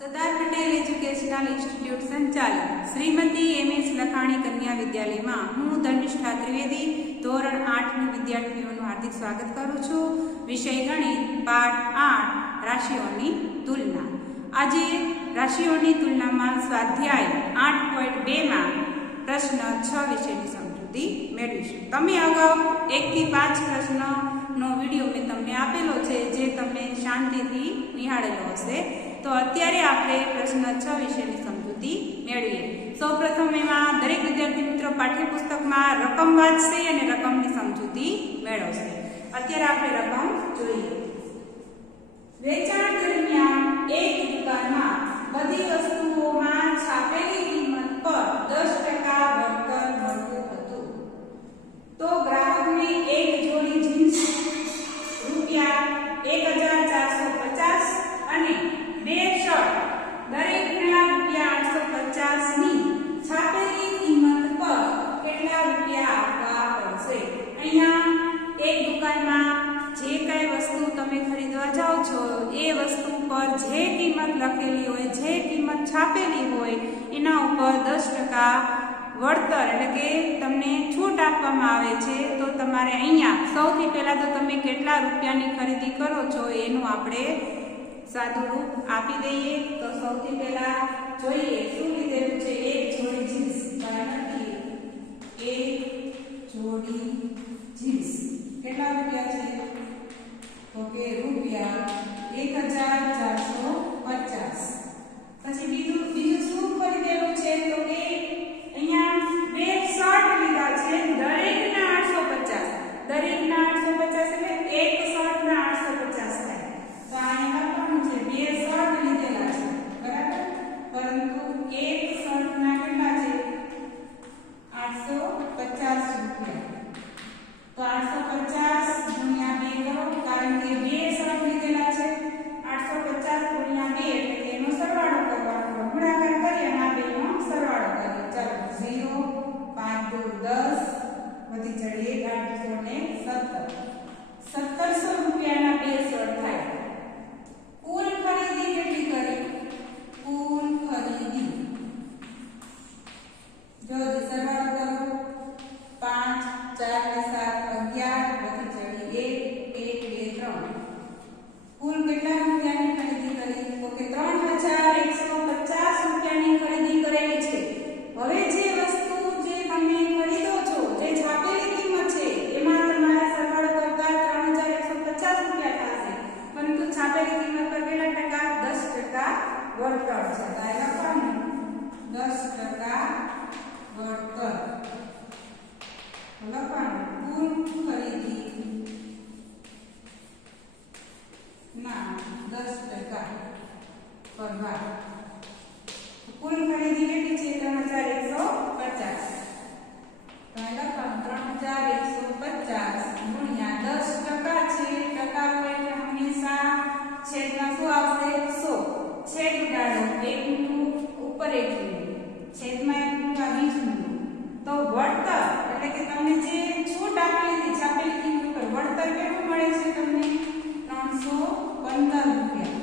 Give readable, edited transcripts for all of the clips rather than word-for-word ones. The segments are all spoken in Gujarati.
સરદાર પટેલ એજ્યુકેશનલ ઇન્સ્ટિટ્યૂટ સંચાલિત શ્રીમતી એમ.એસ. લખાણી કન્યા વિદ્યાલયમાં હું ધર્મિષ્ઠા ત્રિવેદી ધોરણ 8ની વિદ્યાર્થીઓનું હાર્દિક સ્વાગત કરું છું. વિષય ગણિત પાઠ 8 રાશિઓની તુલના. આજે રાશિઓની તુલનામાં સ્વાધ્યાય 8.2માં પ્રશ્ન 6 વિશેની સમજૂતી મેળવીશું. તમે અગાઉ 1 થી 5 પ્રશ્નનો વિડીયો મેં તમને આપેલો છે, જે તમે શાંતિથી નિહાળેલો હશે. તો અત્યારે આપણે પ્રશ્ન 6 વિશેની સમજૂતી મેળવીએ. સૌપ્રથમ એમાં દરેક વિદ્યાર્થી મિત્રો પાઠ્યપુસ્તકમાં રકમ વાંચશે અને રકમની સમજૂતી મેળવશે. અત્યારે આપણે રકમ જોઈએ. વેચાણ દરમિયાન એક દુકાનમાં બધી વસ્તુઓમાં છાપેલી કિંમત પર 10% વળતર મળતું હતું. તો ગ્રાહકને એક જોડી જીન્સ રૂપિયા 1450 અને 2 શર્ટ દરેકના રૂપિયા 850ની છાપેલી કિંમત પર કેટલા રૂપિયા આપવા પડશે? અહીંયા એક દુકાનમાં જે કઈ વસ્તુ તમે ખરીદવા જાઓ છો એ વસ્તુ પર જે કિંમત લખેલી હોય, જે કિંમત છાપેલી હોય એના ઉપર 10% વળતર એટલે કે તમને છૂટ આપવામાં આવે છે. તો તમારે અહીંયા સૌથી પહેલા તો તમે કેટલા રૂપિયાની ખરીદી કરો છો એનું આપણે સાદું રૂપ આપી દઈએ. તો સૌથી પહેલા જોઈએ શું લીધેલું છે. એક જોડી જીન્સ એક જોડી જીન્સ કેટલા રૂપિયા છે? તો કે રૂપિયા 1450. પછી બીજું શું ખરીદેલું છે? તો કે અહીંયા 2 શર્ટ લીધા છે, દરેકના 850. દરેકના 850 એટલે એક શર્ટના 850 થાય. તો અહીંયા લખવાનું છે 2 શર્ટ લીધેલા છે, બરાબર? પરંતુ એક શર્ટના કેટલા છે? 850 રૂપિયા. તો 850 ગુણ્યા 2 કરો, કારણ કે 2 શર્ટ લીધેલા છે. 850 ગુણ્યા 2 એટલે કે એનો સરવાળો કરવાનો. ગુણાકાર કરી અને આ બેનો સરવાળો કરીએ. ચાલો 0 5 2 10 વધી ચડીએ 817. 1700 રૂપિયાના 2 શર્ટ થાય. કુલ ખરીદી કેટલી કરી? કુલ ખરીદી જો સરવાળો કરો 5 4 ને 7 11 વધી ચડી 1 1 2 3. કુલ કેટલા રૂપિયાની ખરીદી કરી? તો કે 3150 રૂપિયાની ખરીદી કરેલી છે. હવે જે વસ્તુ જે તમે ખરીદો છો, જે છાપેલી કિંમત છે એમાં તમારે સરવાળો કરતા 3150 રૂપિયા થશે. પરંતુ છાપેલી કિંમત પર કેટલા ટકા? 10% વળતર છે. તો આ લખવાનું 10% વળતર લખવાનું. કુલ ખરીદી ના 10% પરવાર. કુલ ખરીદી કેટલી છે? 3150. તો આ લખવાનું 3150 ગુણ્યા 10% છે. ટકા હોય એટલે હંમેશા છેદમાં શું આવશે? 100. છેદ ઉડાડો, 1 ઉપર 1 છેદમાં 1 બીજું. તો વળતર એટલે કે તમને જે છૂટ આપેલી હતી છાપેલી કિંમત પર વળતર કેટલું મળે છે? તમને 315 રૂપિયા.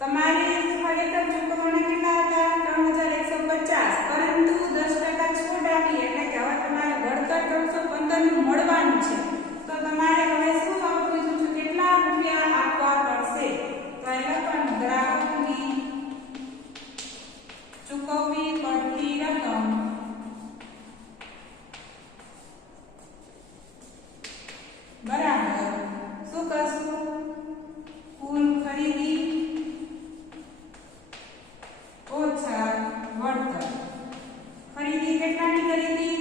તમારે ખરેખર ચૂકવવાના કેટલા હતા? 3150. પરંતુ 10% છૂટ આપી એટલે કે હવે તમારે વળતર 315 નું મળવાનું છે. તો તમારે હવે શું આપવું જોઈએ? કેટલા રૂપિયા આપવા પડશે? તો એ લખવાનું ગ્રાહકની ચૂકવવી પડતી રકમ બરાબર શું કરશું? કુલ ખરીદી ઓછા વળતર. ખરીદી કેટલાની કરી હતી?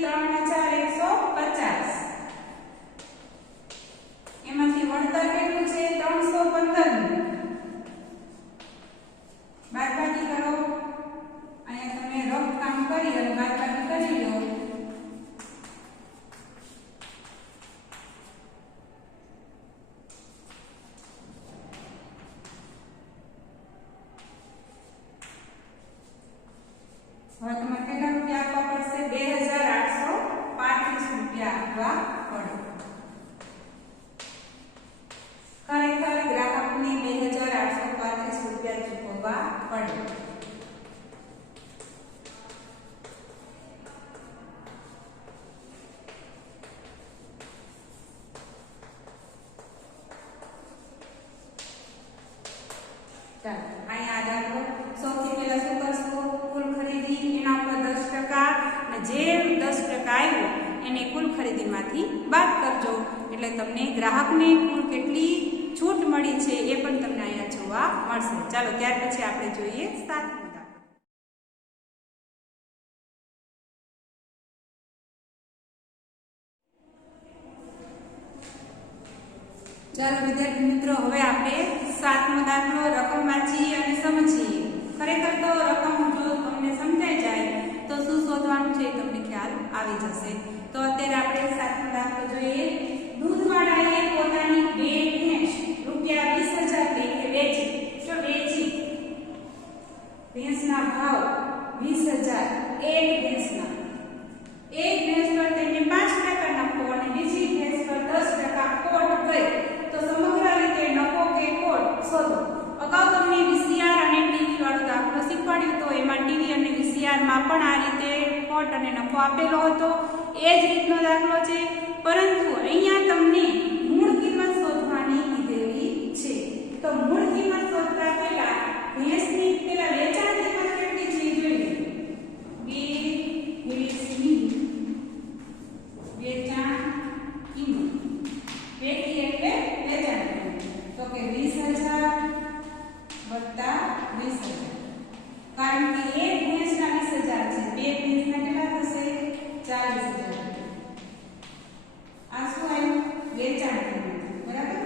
ખરીદીમાંથી બાદ કરજો એટલે તમને ગ્રાહકને કુલ કેટલી છૂટ મળી છે એ પણ તમને અહીંયા જોવા મળશે. ચાલો ત્યાર પછી આપણે જોઈએ 7મો દાખલો. ચાલો વિદ્યાર્થી મિત્રો, હવે આપણે 7મો દાખલો રકમ વાંચીએ અને સમજીએ. ખરેખર તો રકમ જો તમને સમજાઈ જાય તો શું શોધવાનું છે તમને ખ્યાલ આવી જશે. તો અત્યારે આપણે 7મો દાખલો જોઈએ. દૂધવાળાએ પોતાની 2 ભેંસ રૂપિયા 20,000 વેચી. તો વેચી ભેંસના ભાવ 20,000. એક ભેંસના એક ભેંસ પર તેને 5% નફો અને બીજી ભેંસ પર 10% ખોટ ગઈ. તો સમગ્ર રીતે નફો કે ખોટ શોધો. અગાઉ તમને વીસીઆર અને ટીવી વાળો દાખલો શીખવાડ્યો તો એમાં ટીવી અને વીસીઆર માં પણ આ રીતે ખોટ અને નફો આપેલો હતો. એ જ રીતનો દાખલો છે, પરંતુ અહીંયા તમને મૂળ કિંમત શોધવાની કીધેલી છે. તો મૂળ કિંમત શોધતા પહેલા ભેંસની પેલા વેચાણ કિંમત કેટલી છે જોઈએ. 2 ભેંસની વેચાણ કિંમત વેચી એટલે વેચાણ કિંમત. તો કે 20,000 વત્તા 20,000, કારણ કે એક ભેંસના 20,000 છે, બે ભેંસના કેટલા થશે 40,000. આ શું આવ્યું? વેચાણ કિંમત. બરાબર.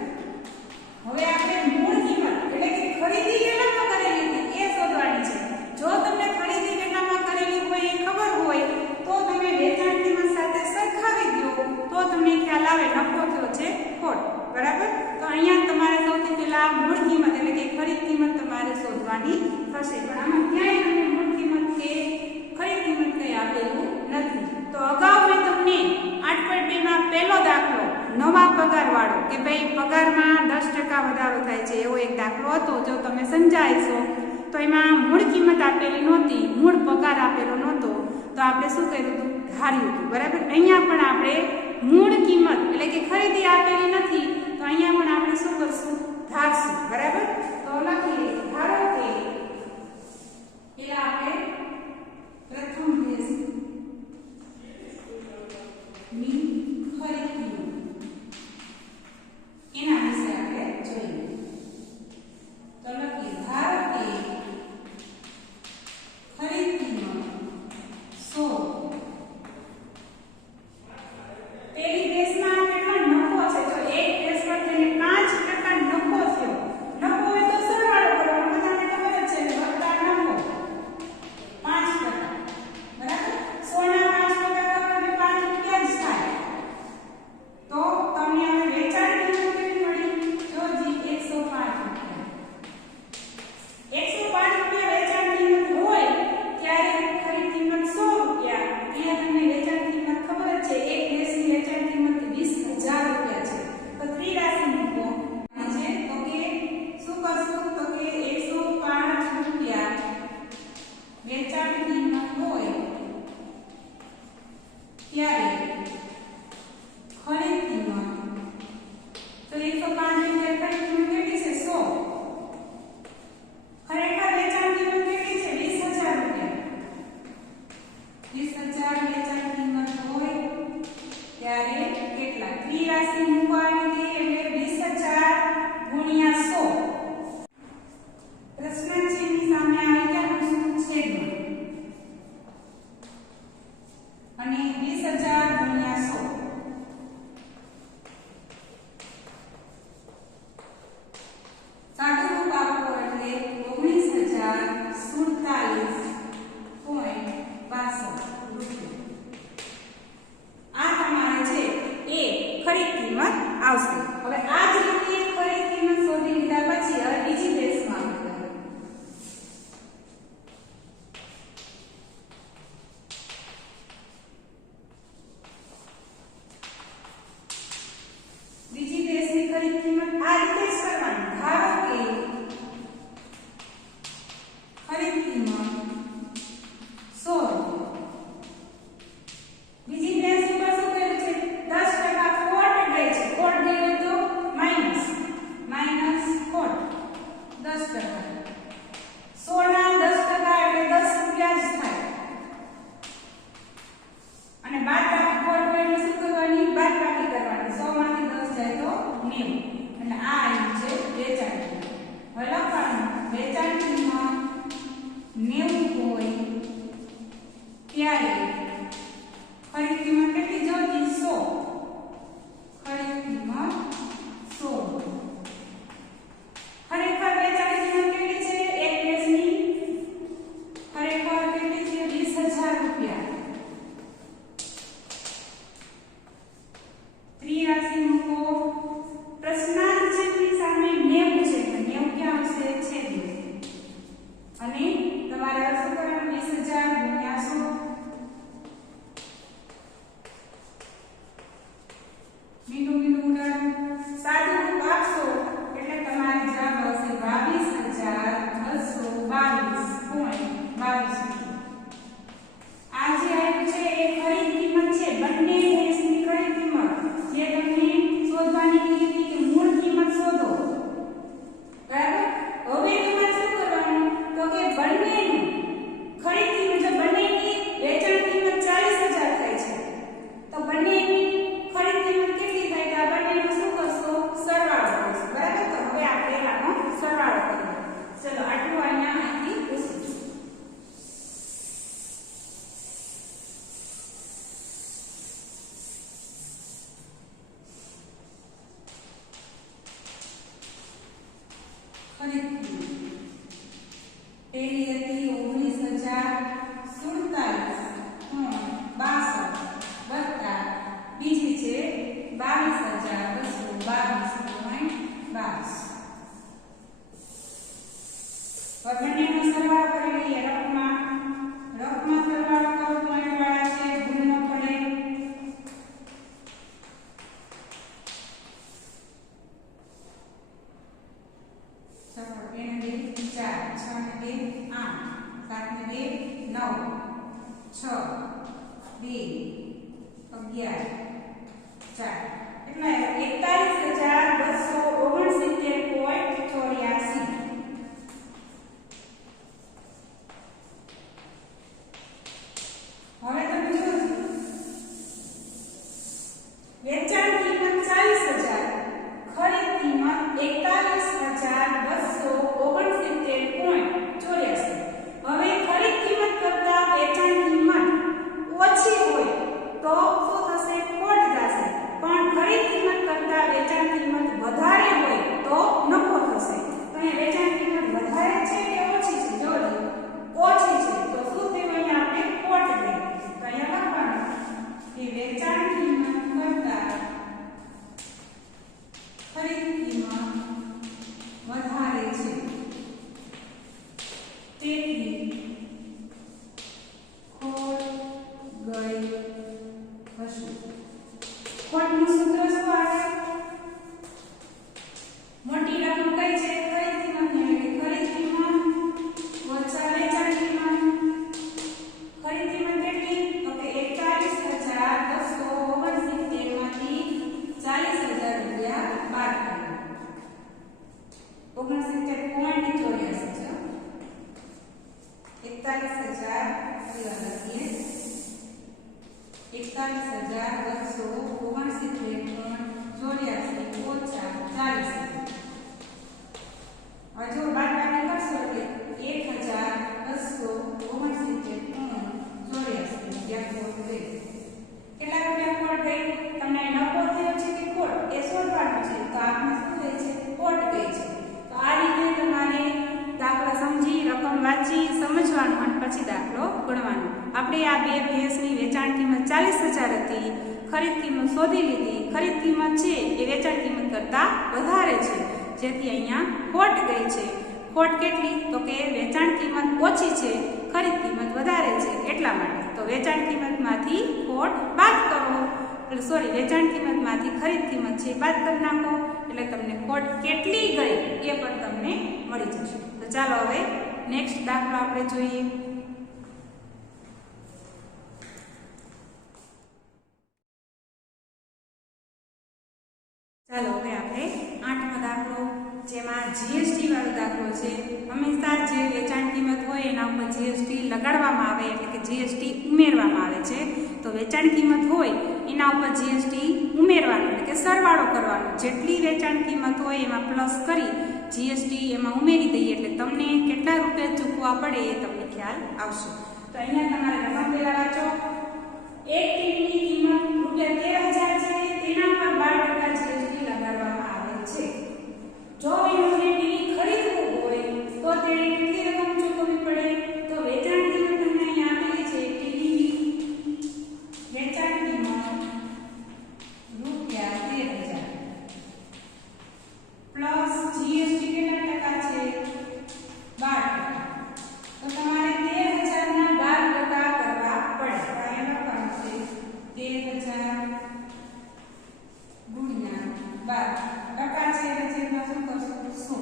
હવે આપણે મૂળ કિંમત એટલે કે ખરીદી કેટલામાં કરેલી હતી એ શોધવાની છે. જો તમને ખરીદી કેટલામાં કરેલી હોય એ ખબર હોય તો તમે વેચાણ કિંમત સાથે સરખાવી દો તો તમને ખ્યાલ આવે નફો થયો છે ખોટ. બરાબર. તો અહીંયા તમારે સૌથી પહેલા મૂળ કિંમત એટલે કે ખરીદ કિંમત તમારે શોધવાની થશે. પણ આમાં ક્યાંય તમને મૂળ કિંમત કે ખરીદ કિંમત કઈ આપેલું નથી. તો અગાઉ મેં તમને 8.2 માં પહેલો દાખલો નવા પગાર વાળો કે ભાઈ પગારમાં 10% વધારો થાય છે એવો એક દાખલો હતો. જો તમે સમજાઈશો તો એમાં મૂળ કિંમત આપેલી નહોતી, મૂળ પગાર આપેલો નહોતો. તો આપણે શું કર્યું હતું? ધાર્યું હતું. બરાબર. અહીંયા પણ આપણે મૂળ કિંમત એટલે કે ખરીદી આપેલી નથી તો અહીંયા પણ આપણે શું કરશું? ધારશું. બરાબર. તો લખીએ ધારો કે પેલા આપણે પ્રથમ ભેંસ ની ખરીદ કિંમત એના વિશે આપણે જોઈએ. તો લખીએ ધારો કે ખરીદ કિંમત 100. પેલી ભેંસમાં કેટલો નફો છે? તો એક ભેંસ પર તેને 5% નફો થયો. નફો હોય તો સરવાળો કરવાનો, બધાને ખબર જ છે વત્તા નફો 5%. બરાબર. 100 ના 5% કરો એટલે 5 રૂપિયા જ થાય. તો તમને હવે વેચાણ કિંમત કેટલી મળી? તો જી 105 રૂપિયા. 105 રૂપિયા વેચાણ કિંમત હોય ત્યારે ખરીદ કિંમત 100 રૂપિયા. અહીંયા તમને વેચાણ કિંમત ખબર જ છે, એક ભેંસની વેચાણ કિંમત 20,000 રૂપિયા છે. તો ત્રિરાશિ મૂકો છે. તો કે શું કરશું? તો કે 105 રૂપિયા વેચાણ કિંમત હોય ત્યારે ખરીદ કિંમત, તો 105 રૂપિયા ખરીદ કિંમત કેટલી છે? 100. ખરેખર વેચાણ કિંમત કેટલી છે? 20,000 રૂપિયા. 20,000 વેચાણ કિંમત હોય ત્યારે કેટલા? ત્રિરાશિ મૂકવાની હતી એટલે 20,000 ગુણ્યા 100. પ્રશ્ન છે એની સામે આવી ગયા શું? છેદમાં. અને 20,000 ગુણ્યા 100. સાદું રૂપ આપો એટલે 19,047.62 રૂપિયા. આ તમારે છે એ ખરીદ કિંમત આવશે. હવે આ જ રીતે ખરીદ કિંમત શોધી લીધા પછી હવે બીજી ભેંસમાં બીજી ભેંસની ખરીદ કિંમત આ રીતે જ કરવાની. ધારો કે ખરીદ કિંમત 100 બીજી ભેંસ ઉપર શું કર્યું છે? 10% ખોટ ગઈ છે. ખોટ ગઈ હોય તો માઈનસ ખોટ 10%. 100 ના 10% એટલે 10 રૂપિયા જ થાય. અને બાદ બાકી ખોટ હોય એટલે શું કરવાની? એટલે આ આવ્યું છે વેચાણ કિંમત. હવે લખવાનું વેચાણ કિંમત 90 હોય ત્યારે ખરીદ કિંમત કેટલી જોતી 100. ખરીદ કિંમત 100. ખરેખર વેચાણ કિંમત કેટલી છે એક કેસની? ખરેખર કેટલી છે 20,000 રૂપિયા. ત્રિરાશી મૂકો. પ્રશ્નાર્થ ચિહ્નની સામે 90 છે તો 90 ક્યાં આવશે છેદમાં. અને તમારે શું કરવાનું 20,000 ગુણ્યા 100. મીંડું ઉડાડો. સાદું રૂપ આપશો એટલે તમારે જવાબ આવશે 22,222.22. આ જે આવ્યું છે એ ખરીદ કિંમત છે. બંને ભેંસની ખરીદ કિંમત જે તમને શોધવાની કીધી હતી કે મૂળ કિંમત શોધો. બરાબર. હવે તમારે શું કરવાનું તો કે બંનેની ખરીદ કિંમત જો બંનેની વેચાણ કિંમત 40,000 થાય છે તો બંનેની ખરીદ કિંમત કેટલી થાય તો આ બંનેનો શું કરશો સરવાળો કરશો. બરાબર. તો હવે આપણે આનો સરવાળો કરીએ. ચલો આટલું અહીંયા અહીંથી પૂછું. પેલી હતી 19,047.62 વત્તા બીજી છે 22,222.22. બંનેનો સરવાળો કરી લઈએ. રકમાં સરવાળો કરો પોઈન્ટવાળા છે ભૂલ ન પડે. સરવાળો 2 ને 2 4 6 ને 2 8 7 ને 2 9 6 2 11 4 એટલે 41,269.84. હવે તમે જોજો વેચાણ કિંમત 40,000 ખરીદ કિંમત 41,269.84. હવે ખરીદ કિંમત કરતા વેચાણ કિંમત ઓછી હોય તો શું થશે ખોટ થશે. પણ ખરીદ કિંમત કરતા વેચાણ કિંમત વધારે હોય તો નફો થશે. તો અહીંયા વેચાણ કિંમત વધારે છે કે ઓછી છે? જોજો ઓછી છે તો શું થયું અહીંયા આપણે ખોટ ગઈ. તો અહીંયા લખવાનું કે વેચાણ કિંમત કરતા ખરીદ કિંમત વધારે છે તેથી ખોટ ગઈ હશે. ખોટનું સૂત્ર શું આવે? મોટી રકમ કઈ છે? ખરીદ કિંમતની એટલે ખરીદ કિંમત ઓછા વેચાણ કિંમત. ખરીદ કિંમત કેટલી તો કે 41,269 માંથી 40,000 રૂપિયા બાદ કરો. 69.84 છે. 41,269.84. ઓછા 40,000. હવે જો બાદબાકી કરશો એટલે 1,269.84. કેટલા રૂપિયા ખોટ ગઈ? તમને નફો થયો છે કે ખોટ એ શોધવાનું છે. તો આપણે શું થઈ છે ખોટ ગઈ છે. તો આ રીતે તમારે દાખલો સમજી રકમ વાંચી સમજવાનું અને પછી દાખલો ગણવાનો. આપણે આ બે ભેંસની વેચાણ કિંમત 40,000 હતી. ખરીદ કિંમત શોધી લીધી. ખરીદ કિંમત છે એ વેચાણ કિંમત કરતાં વધારે છે જેથી અહીંયા ખોટ ગઈ છે. ખોટ કેટલી તો કે વેચાણ કિંમત ઓછી છે ખરીદ કિંમત વધારે છે એટલા માટે. તો વેચાણ કિંમતમાંથી ખોટ બાદ કરો. સોરી વેચાણ કિંમતમાંથી ખરીદ કિંમત છે બાદ કરી નાખો એટલે તમને ખોટ કેટલી ગઈ એ પણ તમને મળી જશે. તો ચાલો હવે નેક્સ્ટ દાખલો આપણે જોઈએ. ચાલો હવે આપણે 8મો દાખલો જેમાં જીએસટી વાળો દાખલો છે. હંમેશા જે વેચાણ કિંમત હોય એના ઉપર જીએસટી લગાડવામાં આવે એટલે કે જીએસટી ઉમેરવામાં આવે છે. તો વેચાણ કિંમત હોય એના ઉપર જીએસટી ઉમેરવાનો એટલે કે સરવાળો કરવાનો. જેટલી વેચાણ કિંમત હોય એમાં પ્લસ કરી જીએસટી એમાં ઉમેરી દઈએ એટલે તમને કેટલા રૂપિયા ચૂકવવા પડે એ તમને ખ્યાલ આવશે. તો અહીંયા તમારે રકમ પહેલા વાંચો. એક ટીવીની કિંમત ₹13,000 છે, તેના પર 12% જીએસટી લગાડવામાં આવે છે. જો વિનોદને ટીવી ખરીદવું હોય તો તેણે કેટલી રકમ ચૂકવવી પડે? તો વેચાણ કિંમત તમને અહીં આપેલી છે. ટીવીની વેચાણ કિંમત ₹13,000 પ્લસ જીએસટી કેટલા ટકા છે? 12%. તો તમારે 13,000 ના 12% કરવા પડે. તો અહીંયા લખવાનું છે 13,000 ગુણ્યા 12 ટકા છે એટલે શું કરશો? 100.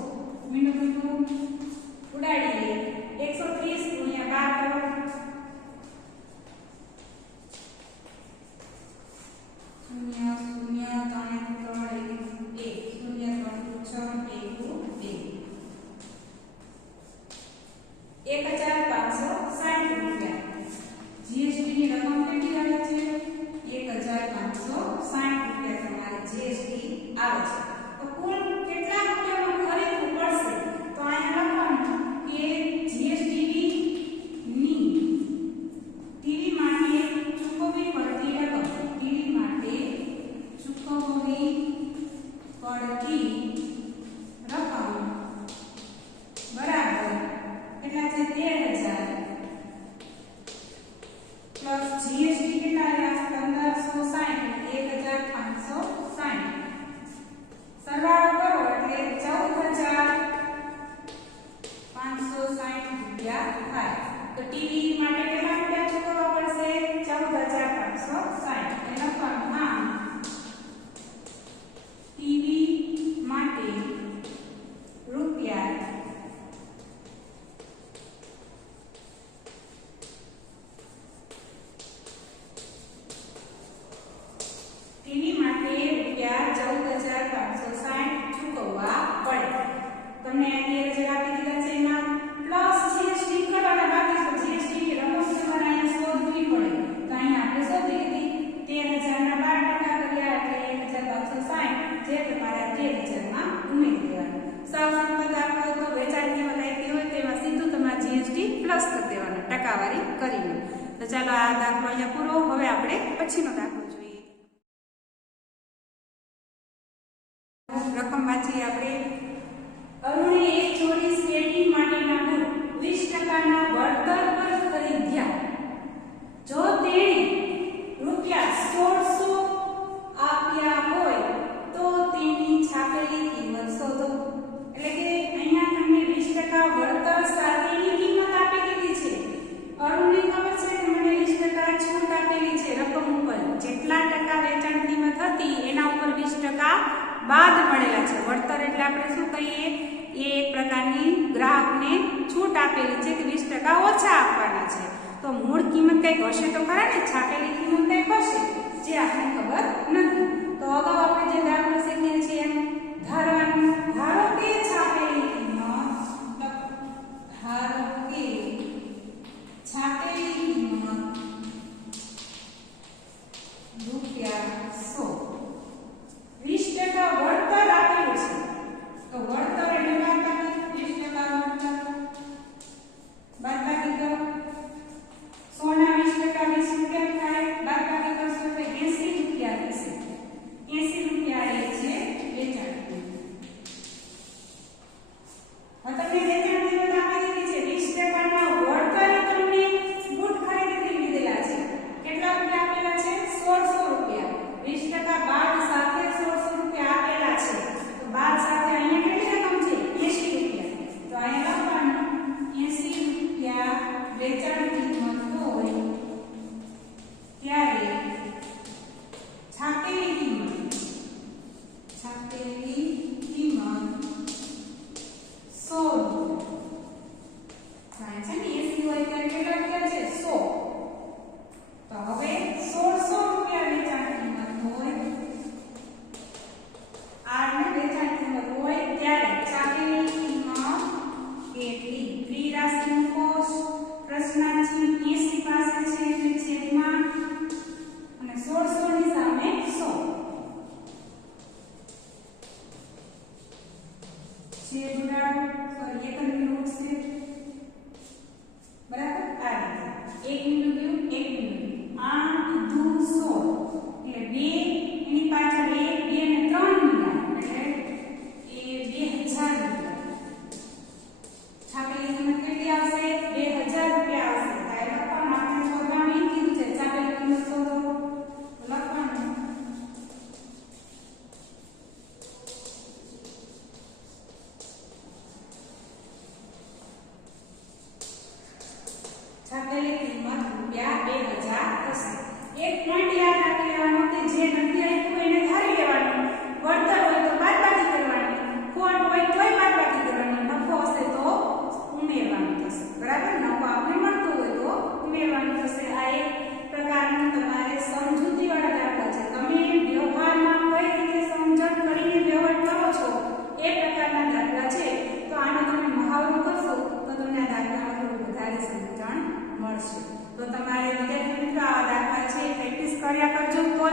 મીંડું ઉડાડી દઈએ. 130 ગુણ્યા 12 કરો. 1,560 રૂપિયા. જીએસટી ની રકમ કેટલી આવે છે? 1,560 રૂપિયા તમારે જીએસટી આવે છે. તો કુલ કેટલા રૂપિયામાં ખરીદવું પડશે? તો અહીંયા લખવાનું કે જીએસટી ની ટીવી માટે ચૂકવવી પડતી રકમ, ટીવી માટે ચૂકવવી પડતી રકમ બરાબર કેટલા છે? 13,000 પ્લસ જીએસટી કેટલા આવ્યા? 1,560. સરવાળો કરો એટલે 14,560 રૂપિયા થાય. તો ટીવી માટે કેટલા રૂપિયા ચૂકવવા પડશે? 14,560. એ લખવાનું આમ ટીવી માટે રૂપિયા ટીવી માટે ₹14,560 ચૂકવવા પડે. તમને અહીં 13,000 આપી દીધા છે, એમાં પ્લસ જીએસટી કરવાના બાકી છે. જીએસટી ની રકમ તમારે અહીંયા શોધવી પડે. તો અહીંયા આપણે શોધી લીધી. 13,000 ના 12% કર્યા એટલે 1,560 જે તમારે 13,000 માં ઉમેરી દેવાનું. સાવ સિમ્પલ દાખલો તો વેચાણ કિંમત આપી હોય તો એમાં સીધું તમારે જીએસટી પ્લસ કરી દેવાનું ટકાવારી કરીને. તો ચાલો આ દાખલો અહીંયા પૂરો. હવે આપણે પછીનો દાખલો જોઈએ. રકમ વાંચીએ આપણે. અરુણે એક જોડી સ્કેટિંગ માટેના બૂટ 20% ના વળતર પર ખરીદ્યા. જો તેણે ₹1,600 આપ્યા હોય તો તેની છાપેલી કિંમત શોધો. એટલે કે અહીંયા તમને 20% વળતર સાથેની કિંમત આપી દીધી છે. અરુણને ખબર છે કે મને 20% છૂટ આપેલી છે રકમ ઉપર. જેટલા ટકા વેચાણ કિંમત હતી એના ઉપર 20% બાદ મળેલા છે. વળતર એટલે આપણે શું કહીએ? એ એક પ્રકારની ગ્રાહકને છૂટ આપેલી છે કે 20% ઓછા આપવાના છે. તો મૂળ કિંમત કંઈક હશે તો ખરા ને, છાપેલી કિંમત કંઈક હશે જે આપણને ખબર નથી. તો અગાઉ આપણે જે દાખલો શીખીએ છીએ એમ ધારવાનું. ધારો કે છાપેલી કિંમત, ધારો કે છાપેલી કિંમત ₹100, 20% વળતર આપેલું છે. તો વળતર એટલે બાદબાકી 20% વળતર બાદબાકી કરો. 100 ના 20% 20 રૂપિયા થાય. બાદબાકી કરશો તો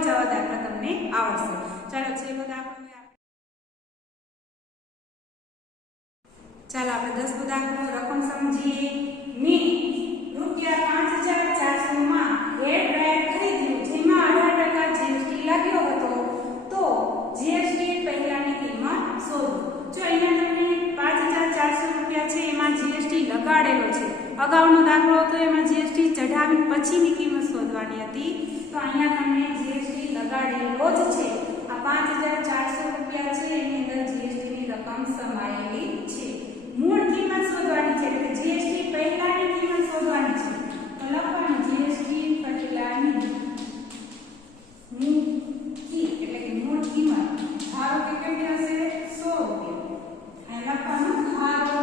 જ આવા દાખલા તમને આવડશે. ચાલો છેલ્લો દાખલો ચાલો આપણે 10મો દાખલો રકમ સમજીએ. મેં ₹5,400 માં હેર ડ્રાયર ખરીદ્યું જેમાં 18% જીએસટી લાગ્યો હતો, તો જીએસટી પહેલાની કિંમત શોધો. જો અહીંયા તમને ₹5,400 છે એમાં જીએસટી લગાડેલો છે. અગાઉનો દાખલો હતો એમાં જીએસટી ચઢાવી પછીની કિંમત શોધવાની હતી, તો અહીંયા તમને જીએસટી લગાડેલો જ છે. આ ₹5,400 છે એની અંદર જીએસટી ની રકમ સમાયેલી છે. મૂળ કિંમત શોધવાની છે એટલે જીએસટી પહેલાની કિંમત શોધવાની છે. તો લખવાનું જીએસટી પહેલાની મૂળ એટલે કે મૂળ કિંમત ધારો કે કેટલી હશે? ₹100. અહીં લખવાનું ધારો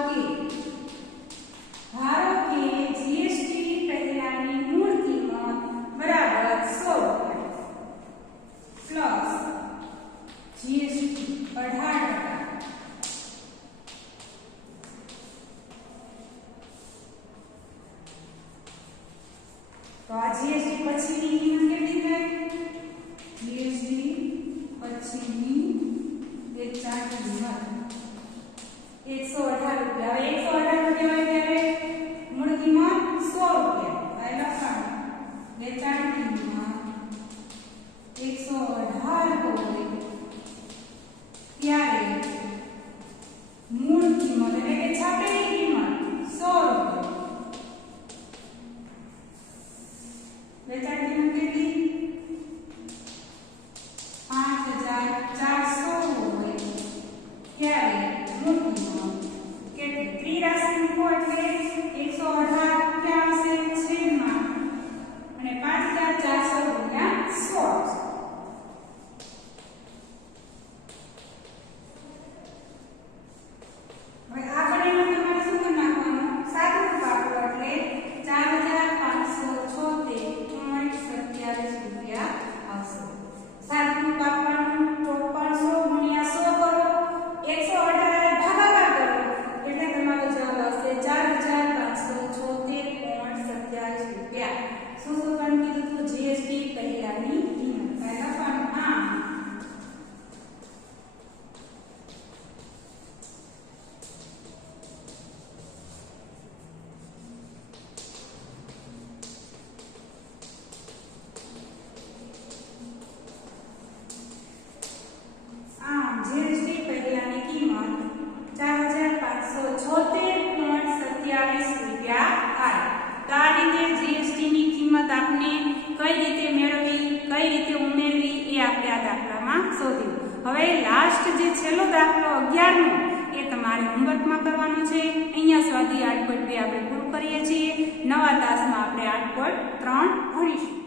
કે જીએસટી પહેલાની મૂળ કિંમત બરાબર ₹100 પ્લસ જીએસટી 18%. તો આ જીએસટી પછીની કિંમત કેટલી થાય? જીએસટી પછીની વેચાણ કિંમત ₹118. હવે ₹118 હોય ત્યારે મૂળ કિંમત ₹100. આ લખવાનું વેચાણ કિંમત 118 હોય ત્યારે મૂળ કિંમત એટલે કે છાપેલી કિંમત ₹100. વેચાણ કિંમત કેટલી? 5,400 હોય ત્યારે મૂળ કિંમત કેટલી? ત્રિરાશિ મૂકો એટલે 118 ક્યાં હશે? છેદમાં અને 5,400 ગુણ્યા 100. હવે આ ગણતરીમાં તમારે શું કરી નાખવાનું? સાદુરૂપ આપો એટલે 4,576.27 આવશે. સાદુરૂપ આપવાનું 5300 ગુણ્યા 100 કરો, 118 ભાગાકાર કરો એટલે તમારો જવાબ આવશે 4,576.27. શું શોધવાનું કીધું હતું? જીએસટી પહેલાની કિંમત. લખવાનું આમ જીએસટી પહેલાની કિંમત 4,576.27 થાય. તો આ રીતે જીએસટી ની કિંમત આપણે કઈ રીતે મેળવવી, કઈ રીતે ઉમેરવી એ આપણે આ દાખલામાં શોધ્યું. હવે લાસ્ટ જે છેલ્લો દાખલો 11મો એ તમારે હોમવર્કમાં કરવાનો છે. અહીંયા સ્વાધ્યાય 8.2 આપણે પૂરું કરીએ છીએ. નવા તાસમાં આપણે 8.3 ભણીશું.